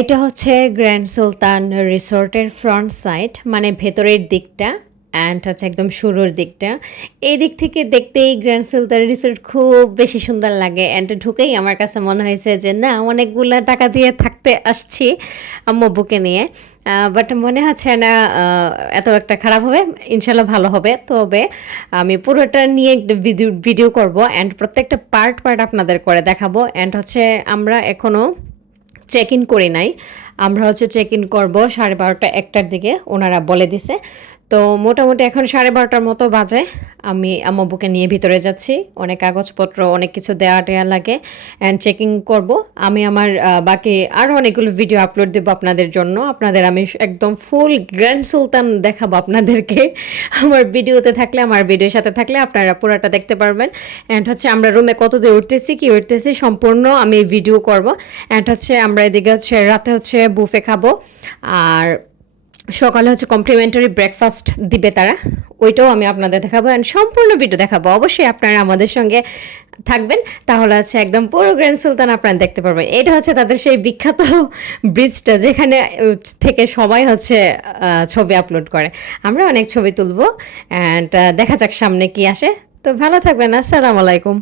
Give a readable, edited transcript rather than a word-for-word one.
এটা হচ্ছে গ্র্যান্ড সুলতান রিসোর্টের ফ্রন্ট সাইড, মানে ভেতরের দিকটা অ্যান্ড হচ্ছে একদম শুরুর দিকটা। এই দিক থেকে দেখতেই গ্র্যান্ড সুলতান রিসোর্ট খুব বেশি সুন্দর লাগে অ্যান্ড ঢুকেই আমার কাছে মনে হয়েছে যে না, অনেকগুলো টাকা দিয়ে থাকতে আসছি আম্মু বুকে নিয়ে। বাট মনে হচ্ছে না এত একটা খারাপ হবে, ইনশাল্লাহ ভালো হবে। তবে আমি পুরোটা নিয়ে একটা ভিডিও করব অ্যান্ড প্রত্যেকটা পার্ট পার্ট আপনাদের করে দেখাবো। অ্যান্ড হচ্ছে আমরা এখনও চেক ইন করি নাই, আমরা হচ্ছে চেক ইন করবো 12:30 1টার দিকে ওনারা বলে দিছে। তো মোটামুটি এখন 12:30টার মতো বাজে। আমি আম্মুকে নিয়ে ভিতরে যাচ্ছি, অনেক কাগজপত্র অনেক কিছু দেওয়া টেয়া লাগে অ্যান্ড চেকিং করব। আমি আমার বাকি আরও অনেকগুলো ভিডিও আপলোড দেবো আপনাদের জন্য। আপনাদের আমি একদম ফুল গ্র্যান্ড সুলতান দেখাবো আপনাদেরকে। আমার ভিডিওতে থাকলে, আমার ভিডিওর সাথে থাকলে আপনারা পুরোটা দেখতে পারবেন। অ্যান্ড হচ্ছে আমরা রুমে কত দিয়ে উঠতেছি কি উঠতেছি সম্পূর্ণ আমি ভিডিও করব। অ্যান্ড হচ্ছে আমরা এদিকে হচ্ছে রাতে হচ্ছে বুফে খাবো, আর সকালে হচ্ছে কমপ্লিমেন্টারি ব্রেকফাস্ট দিবে তারা, ওইটাও আমি আপনাদের দেখাবো অ্যান্ড সম্পূর্ণ ভিডিও দেখাবো। অবশ্যই আপনারা আমাদের সঙ্গে থাকবেন, তাহলে হচ্ছে একদম পুরো গ্র্যান্ড সুলতান আপনারা দেখতে পারবেন। এটা হচ্ছে তাদের সেই বিখ্যাত ব্রিজটা যেখানে থেকে সবাই হচ্ছে ছবি আপলোড করে। আমরা অনেক ছবি তুলবো অ্যান্ড দেখা যাক সামনে কি আসে। তো ভালো থাকবেন, আসসালামু আলাইকুম।